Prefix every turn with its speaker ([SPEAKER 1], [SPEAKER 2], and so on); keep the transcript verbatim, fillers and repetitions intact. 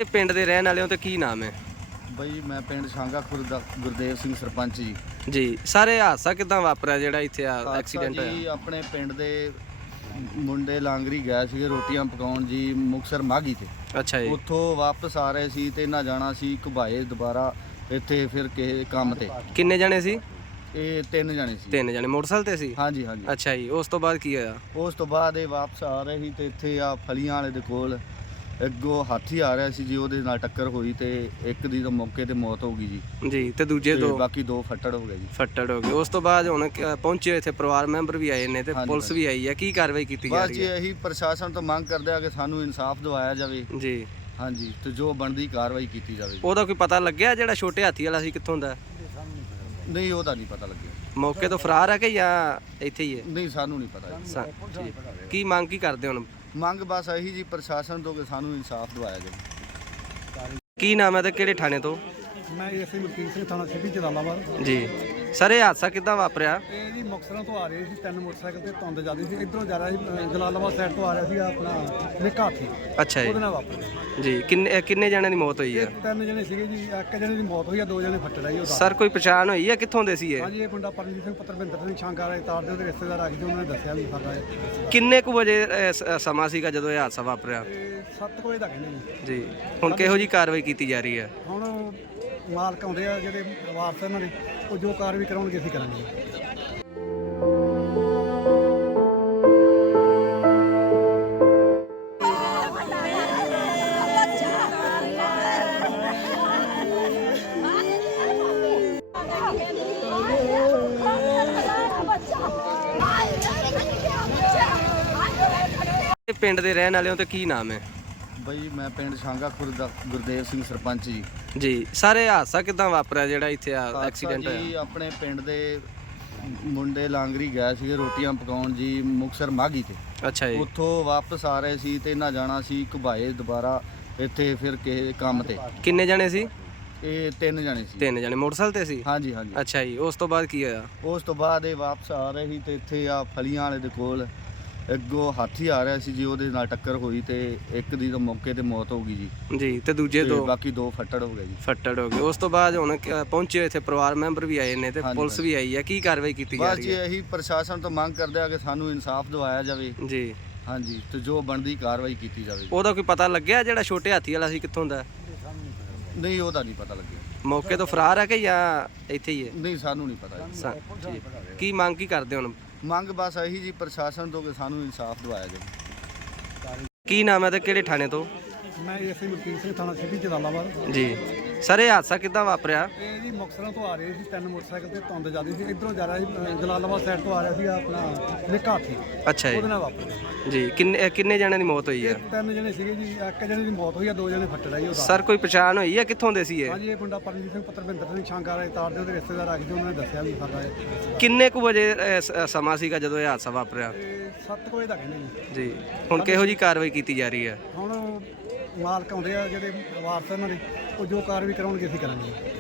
[SPEAKER 1] ਪਿੰਡ ਦੇ ਰਹਿਣ ਵਾਲੇ ਹੋ ਤੇ ਕੀ ਨਾਮ ਹੈ?
[SPEAKER 2] ਬਈ ਮੈਂ ਪਿੰਡ ਸ਼ਾਂਗਾ ਖੁਰਦ ਦਾ ਗੁਰਦੇਵ ਸਿੰਘ ਸਰਪੰਚ ਜੀ।
[SPEAKER 1] ਜੀ ਸਾਰੇ ਹਾਦਸਾ ਕਿਦਾਂ ਵਾਪਰਿਆ ਜਿਹੜਾ ਇੱਥੇ ਆ ਐਕਸੀਡੈਂਟ
[SPEAKER 2] ਜੀ
[SPEAKER 1] ਹੋਇਆ?
[SPEAKER 2] ਆਪਣੇ ਪਿੰਡ ਦੇ ਮੁੰਡੇ ਲਾਂਗਰੀ ਗਏ ਸੀਗੇ ਰੋਟੀਆਂ ਪਕਾਉਣ ਜੀ ਮੁਕਤਸਰ ਮਾਘੀ ਤੇ।
[SPEAKER 1] ਅੱਛਾ ਜੀ।
[SPEAKER 2] ਉੱਥੋਂ ਵਾਪਸ ਆ ਰਹੇ ਸੀ ਤੇ ਇਹਨਾਂ ਜਾਣਾ ਸੀ ਘੁਬਾਏ ਦੁਬਾਰਾ ਇੱਥੇ ਫਿਰ ਕਿਸੇ ਕੰਮ ਤੇ।
[SPEAKER 1] ਕਿੰਨੇ ਜਣੇ ਸੀ?
[SPEAKER 2] ਇਹ ਤਿੰਨ ਜਣੇ ਸੀ।
[SPEAKER 1] ਤਿੰਨ ਜਣੇ ਮੋਟਰਸਾਈਕਲ ਤੇ ਸੀ?
[SPEAKER 2] ਹਾਂਜੀ ਹਾਂਜੀ।
[SPEAKER 1] ਅੱਛਾ ਜੀ, ਉਸ ਤੋਂ ਬਾਅਦ ਕੀ ਹੋਇਆ?
[SPEAKER 2] ਉਸ ਤੋਂ ਬਾਅਦ ਇਹ ਵਾਪਸ ਆ ਰਹੇ ਸੀ ਤੇ ਇੱਥੇ ਆ ਫਲੀਆਂ ਵਾਲੇ ਦੇ ਕੋਲ ਅੱਗੋਂ ਹਾਥੀ ਆ ਰਿਹਾ ਸੀ ਜੀ, ਉਹਦੇ ਨਾਲ ਟੱਕਰ ਹੋਈ ਤੇ ਇੱਕ ਦੀ ਤਾਂ ਮੌਕੇ ਤੇ ਮੌਤ ਹੋ ਗਈ ਜੀ।
[SPEAKER 1] ਜੀ ਤੇ ਦੂਜੇ
[SPEAKER 2] ਤੇ
[SPEAKER 1] ਦੋ?
[SPEAKER 2] ਬਾਕੀ ਦੋ ਫੱਟੜ ਹੋ ਗਏ ਜੀ।
[SPEAKER 1] ਫੱਟੜ ਹੋ ਗਏ। ਉਸ ਤੋਂ ਬਾਅਦ ਹੁਣ ਕ- ਪਹੁੰਚੇ ਇੱਥੇ ਪਰਿਵਾਰ ਮੈਂਬਰ ਵੀ ਆਏ ਨੇ ਤੇ
[SPEAKER 2] ਹਾਂਜੀ,
[SPEAKER 1] ਪੁਲਿਸ ਵੀ ਆਈ ਹੈ, ਕੀ ਕਾਰਵਾਈ ਕੀਤੀ ਜਾ
[SPEAKER 2] ਬਸ ਜੀ
[SPEAKER 1] ਰਹੀ ਹੈ?
[SPEAKER 2] ਇਹੀ ਪ੍ਰਸ਼ਾਸਨ ਤੋਂ ਮੰਗ ਕਰਦੇ ਆ ਕਿ ਸਾਨੂੰ ਇਨਸਾਫ ਦਿਵਾਇਆ ਜਾਵੇ।
[SPEAKER 1] ਜੀ
[SPEAKER 2] ਹਾਂਜੀ ਤੇ ਜੋ ਬਣਦੀ ਕਾਰਵਾਈ ਕੀਤੀ ਜਾਵੇ।
[SPEAKER 1] ਉਹਦਾ ਕੋਈ ਪਤਾ ਲੱਗਿਆ ਜਿਹੜਾ ਛੋਟੇ ਹਾਥੀ ਵਾਲਾ ਸੀ ਕਿੱਥੋਂ ਦਾ?
[SPEAKER 2] ਨਹੀਂ ਉਹਦਾ ਨਹੀਂ ਪਤਾ ਲੱਗਿਆ।
[SPEAKER 1] ਮੌਕੇ ਤੋਂ ਫਰਾਰ ਹੈ ਕਿ ਜਾਂ ਇੱਥੇ ਹੀ ਹੈ?
[SPEAKER 2] ਨਹੀਂ ਸਾਨੂੰ ਨਹੀਂ ਪਤਾ ਜੀ।
[SPEAKER 1] ਸਾ- ਜੀ। ਕੀ ਮੰਗ ਕੀ ਕਰਦੇ ਹੁਣ?
[SPEAKER 2] ਮੰਗ ਬਸ ਇਹੀ ਜੀ ਪ੍ਰਸ਼ਾਸਨ ਤੋਂ ਕਿ ਸਾਨੂੰ ਇਨਸਾਫ ਦਿਵਾਇਆ ਜਾਵੇ।
[SPEAKER 1] ਕੀ ਨਾਮ ਹੈ ਤੇ ਕਿਹੜੇ ਥਾਣੇ ਤੋਂ?
[SPEAKER 3] ਮੈਂ ਐਸਏ ਮਲਕੀਤ ਸਿੰਘ ਥਾਣਾ ਸਿਟੀ ਜਲਾਲਾਬਾਦ।
[SPEAKER 1] ਜੀ ਸਰ ਇਹ ਹਾਦਸਾ ਕਿੱਦਾਂ ਵਾਪਰਿਆ?
[SPEAKER 3] ਇਹ ਜੀ ਮੁਕਤਸਰਾਂ ਤੋਂ ਆ ਰਹੇ ਸੀ, ਤਿੰਨ ਮੋਟਰਸਾਈਕਲ ਤੇ ਧੁੰਦ ਜਾਂਦੀ ਸੀ। ਇਧਰੋਂ ਜਾ ਰਿਹਾ ਸੀ ਅ, ਜਲਾਲਾਬਾਦ ਸਾਈਡ ਤੋਂ ਆ ਰਿਹਾ ਸੀ ਆਪਣਾ ਨਿੱਕਾ ਹਾਥੀ,
[SPEAKER 1] ਅੱਛਾ
[SPEAKER 3] ਉਹਦੇ
[SPEAKER 1] ਜੀ।
[SPEAKER 3] ਨਾਲ ਵਾਪਰਿਆ।
[SPEAKER 1] ਜੀ ਕਿੰਨੇ ਇਹ ਕਿੰਨੇ ਜਣਿਆਂ ਦੀ ਮੌਤ ਹੋਈ ਹੈ?
[SPEAKER 3] ਤਿੰਨ ਜਣੇ ਸੀਗੇ ਜੀ, ਇੱਕ ਜਣੇ ਦੀ ਮੌਤ ਹੋਈ ਆ, ਦੋ ਜਣੇ ਫੱਟੜ ਆ ਜੀ ਉਹਦਾ।
[SPEAKER 1] ਸਰ ਕੋਈ ਪਛਾਣ ਹੋਈ ਹੈ ਕਿੱਥੋਂ ਦੇ ਸੀ ਇਹ?
[SPEAKER 3] ਹਾਂਜੀ ਇਹ ਮੁੰਡਾ ਪਰਮਜੀਤ ਸਿੰਘ ਪੁੱਤਰ ਭਿੰਦਰ ਸਿੰਘ ਸ਼ਾਂਗਾ ਦੇ ਤਾਰ ਦੇ ਉਹਦੇ ਰਿਸ਼ਤੇਦਾਰ ਆ ਕੇ ਉਹਨਾਂ ਨੇ ਦੱਸਿਆ ਵੀ ਸਾਡਾ ਇਹ
[SPEAKER 1] ਕਿੰਨੇ ਕੁ ਵਜੇ ਇਹ ਸ- ਸਮਾਂ ਸੀਗਾ ਜਦੋਂ ਇਹ ਹਾਦਸਾ ਵਾਪਰਿਆ?
[SPEAKER 3] ਤੇ ਸੱਤ ਕੁ ਵਜੇ ਦਾ ਕਹਿੰਦੇ ਜੀ।
[SPEAKER 1] ਜੀ ਹੁਣ ਕਿਹੋ ਜੀ ਕਾਰਵਾਈ ਕੀਤੀ ਜਾ ਰਹੀ ਹੈ?
[SPEAKER 3] ਹੁਣ ਮਾਲਕ ਆਉਂਦੇ ਆ ਜਿਹੜੇ ਵਾਰਸ ਇਹਨਾਂ ਦੇ, ਉਹ ਜੋ ਕਾਰਵਾਈ ਕਰਾਉਣਗੇ ਅਸੀਂ ਕਰਾਂਗੇ।
[SPEAKER 1] ਇਹ ਪਿੰਡ ਦੇ ਰਹਿਣ ਵਾਲੇ ਹੋ ਤੇ ਕੀ ਨਾਮ ਹੈ?
[SPEAKER 2] ਬਈ ਮੈਂ ਪਿੰਡ ਸ਼ਾਂਗਾ ਖੁਰਦ ਦਾ ਗੁਰਦੇਵ ਸਿੰਘ ਸਰਪੰਚ ਜੀ।
[SPEAKER 1] ਜੀ ਸਾਰੇ ਹਾਦਸਾ ਕਿਦਾਂ ਵਾਪਰਿਆ ਜਿਹੜਾ ਇੱਥੇ ਆ ਐਕਸੀਡੈਂਟ
[SPEAKER 2] ਜੀ
[SPEAKER 1] ਹੋਇਆ?
[SPEAKER 2] ਆਪਣੇ ਪਿੰਡ ਦੇ ਮੁੰਡੇ ਲਾਂਗਰੀ ਗਏ ਸੀਗੇ ਰੋਟੀਆਂ ਪਕਾਉਣ ਜੀ ਮੁਕਤਸਰ ਮਾਘੀ ਤੇ।
[SPEAKER 1] ਅੱਛਾ ਜੀ।
[SPEAKER 2] ਉੱਥੋਂ ਵਾਪਸ ਆ ਰਹੇ ਸੀ ਤੇ ਇਹਨਾਂ ਜਾਣਾ ਸੀ ਘੁਬਾਏ ਦੁਬਾਰਾ ਇੱਥੇ ਫਿਰ ਕਿਸੇ ਕੰਮ ਤੇ।
[SPEAKER 1] ਕਿੰਨੇ ਜਣੇ ਸੀ?
[SPEAKER 2] ਇਹ ਤਿੰਨ ਜਣੇ ਸੀ।
[SPEAKER 1] ਤਿੰਨ ਜਣੇ ਮੋਟਰਸਾਈਕਲ ਤੇ ਸੀ?
[SPEAKER 2] ਹਾਂਜੀ ਹਾਂਜੀ।
[SPEAKER 1] ਅੱਛਾ ਜੀ, ਉਸ ਤੋਂ ਬਾਅਦ ਕੀ ਹੋਇਆ?
[SPEAKER 2] ਉਸ ਤੋਂ ਬਾਅਦ ਇਹ ਵਾਪਸ ਆ ਰਹੇ ਸੀ ਤੇ ਇੱਥੇ ਆ ਫਲੀਆਂ ਵਾਲੇ ਦੇ ਕੋਲ ਅੱਗੋਂ ਹਾਥੀ ਆ ਰਿਹਾ ਸੀ ਜੀ, ਉਹਦੇ ਨਾਲ ਟੱਕਰ ਹੋਈ ਤੇ ਇੱਕ ਦੀ ਤਾਂ ਮੌਕੇ ਤੇ ਮੌਤ ਹੋ ਗਈ ਜੀ।
[SPEAKER 1] ਜੀ ਤੇ ਦੂਜੇ
[SPEAKER 2] ਤੇ
[SPEAKER 1] ਦੋ?
[SPEAKER 2] ਬਾਕੀ ਦੋ ਫੱਟੜ ਹੋ ਗਏ ਜੀ।
[SPEAKER 1] ਫੱਟੜ ਹੋ ਗਏ। ਉਸ ਤੋਂ ਬਾਅਦ ਹੁਣ ਕ- ਪਹੁੰਚੇ ਇੱਥੇ ਪਰਿਵਾਰ ਮੈਂਬਰ ਵੀ ਆਏ ਨੇ ਤੇ
[SPEAKER 2] ਹਾਂਜੀ,
[SPEAKER 1] ਪੁਲਿਸ ਵੀ ਆਈ ਹੈ, ਕੀ ਕਾਰਵਾਈ ਕੀਤੀ ਜਾ
[SPEAKER 2] ਬਸ ਜੀ
[SPEAKER 1] ਰਹੀ ਹੈ?
[SPEAKER 2] ਇਹੀ ਪ੍ਰਸ਼ਾਸਨ ਤੋਂ ਮੰਗ ਕਰਦੇ ਆ ਕਿ ਸਾਨੂੰ ਇਨਸਾਫ ਦਿਵਾਇਆ ਜਾਵੇ।
[SPEAKER 1] ਜੀ
[SPEAKER 2] ਹਾਂਜੀ ਤੇ ਜੋ ਬਣਦੀ ਕਾਰਵਾਈ ਕੀਤੀ ਜਾਵੇ।
[SPEAKER 1] ਉਹਦਾ ਕੋਈ ਪਤਾ ਲੱਗਿਆ ਜਿਹੜਾ ਛੋਟੇ ਹਾਥੀ ਵਾਲਾ ਸੀ ਕਿੱਥੋਂ ਦਾ?
[SPEAKER 2] ਨਹੀਂ ਉਹਦਾ ਨਹੀਂ ਪਤਾ ਲੱਗਿਆ।
[SPEAKER 1] ਮੌਕੇ ਤੋਂ ਫਰਾਰ ਹੈ ਕਿ ਜਾਂ ਇੱਥੇ ਹੀ ਹੈ?
[SPEAKER 2] ਨਹੀਂ ਸਾਨੂੰ ਨਹੀਂ ਪਤਾ ਜੀ।
[SPEAKER 1] ਸਾ- ਜੀ। ਕੀ ਮੰਗ ਕੀ ਕਰਦੇ ਹੁਣ?
[SPEAKER 2] ਮੰਗ ਬਸ ਇਹੀ ਜੀ ਪ੍ਰਸ਼ਾਸਨ ਤੋਂ ਕਿ ਸਾਨੂੰ ਇਨਸਾਫ ਦਿਵਾਇਆ ਜਾਵੇ।
[SPEAKER 1] ਕੀ ਨਾਮ ਹੈ ਤੇ ਕਿਹੜੇ ਥਾਣੇ ਤੋਂ?
[SPEAKER 3] ਮੈਂ ਐਸਏ ਮਲਕੀਤ ਸਿੰਘ ਥਾਣਾ ਸਿਟੀ ਜਲਾਲਾਬਾਦ।
[SPEAKER 1] ਜੀ ਸਰ ਇਹ ਹਾਦਸਾ ਕਿੱਦਾਂ ਵਾਪਰਿਆ?
[SPEAKER 3] ਇਹ ਜੀ ਮੁਕਤਸਰਾਂ ਤੋਂ ਆ ਰਹੇ ਸੀ, ਤਿੰਨ ਮੋਟਰਸਾਈਕਲ ਤੇ ਧੁੰਦ ਜਾਂਦੀ ਸੀ। ਇਧਰੋਂ ਜਾ ਰਿਹਾ ਸੀ ਅ, ਜਲਾਲਾਬਾਦ ਸਾਈਡ ਤੋਂ ਆ ਰਿਹਾ ਸੀ ਆਪਣਾ ਨਿੱਕਾ ਹਾਥੀ,
[SPEAKER 1] ਅੱਛਾ ਜੀ।
[SPEAKER 3] ਉਹਦੇ ਨਾਲ ਵਾਪਰਿਆ।
[SPEAKER 1] ਜੀ ਕਿੰਨੇ ਇਹ ਕਿੰਨੇ ਜਣਿਆਂ ਦੀ ਮੌਤ ਹੋਈ ਹੈ?
[SPEAKER 3] ਤਿੰਨ ਜਣੇ ਸੀਗੇ ਜੀ, ਇੱਕ ਜਣੇ ਦੀ ਮੌਤ ਹੋਈ ਆ, ਦੋ ਜਣੇ ਫੱਟੜ ਆ ਜੀ ਉਹਦਾ।
[SPEAKER 1] ਸਰ ਕੋਈ ਪਛਾਣ ਹੋਈ ਹੈ ਕਿੱਥੋਂ ਦੇ ਸੀ ਇਹ?
[SPEAKER 3] ਹਾਂਜੀ ਇਹ ਮੁੰਡਾ ਪਰਮਜੀਤ ਸਿੰਘ ਪੁੱਤਰ ਭਿੰਦਰ ਸਿੰਘ ਸ਼ਾਂਗਾ ਦੇ ਤਾਰ ਦੇ ਉਹਦੇ ਰਿਸ਼ਤੇਦਾਰ ਆ ਕੇ ਉਹਨਾਂ ਨੇ ਦੱਸਿਆ ਵੀ ਸਾਡਾ ਇਹ
[SPEAKER 1] ਕਿੰਨੇ ਕੁ ਵਜੇ ਇਹ ਸ- ਸਮਾਂ ਸੀਗਾ ਜਦੋਂ ਇਹ ਹਾਦਸਾ ਵਾਪਰਿਆ?
[SPEAKER 3] ਤੇ ਸੱਤ ਕੁ ਵਜੇ ਦਾ ਕਹਿੰਦੇ ਜੀ।
[SPEAKER 1] ਜੀ ਹੁਣ ਕਿਹੋ ਜੀ ਕਾਰਵਾਈ ਕੀਤੀ ਜਾ ਰਹੀ ਹੈ?
[SPEAKER 3] ਹੁਣ ਮਾਲਕ ਆਉਂਦੇ ਆ ਜਿਹੜੇ ਵਾਰਸ ਇਹਨਾਂ ਦੇ, ਉਹ ਜੋ ਕਾਰਵਾਈ ਕਰਾਉਣਗੇ ਅਸੀਂ ਕਰਾਂਗੇ।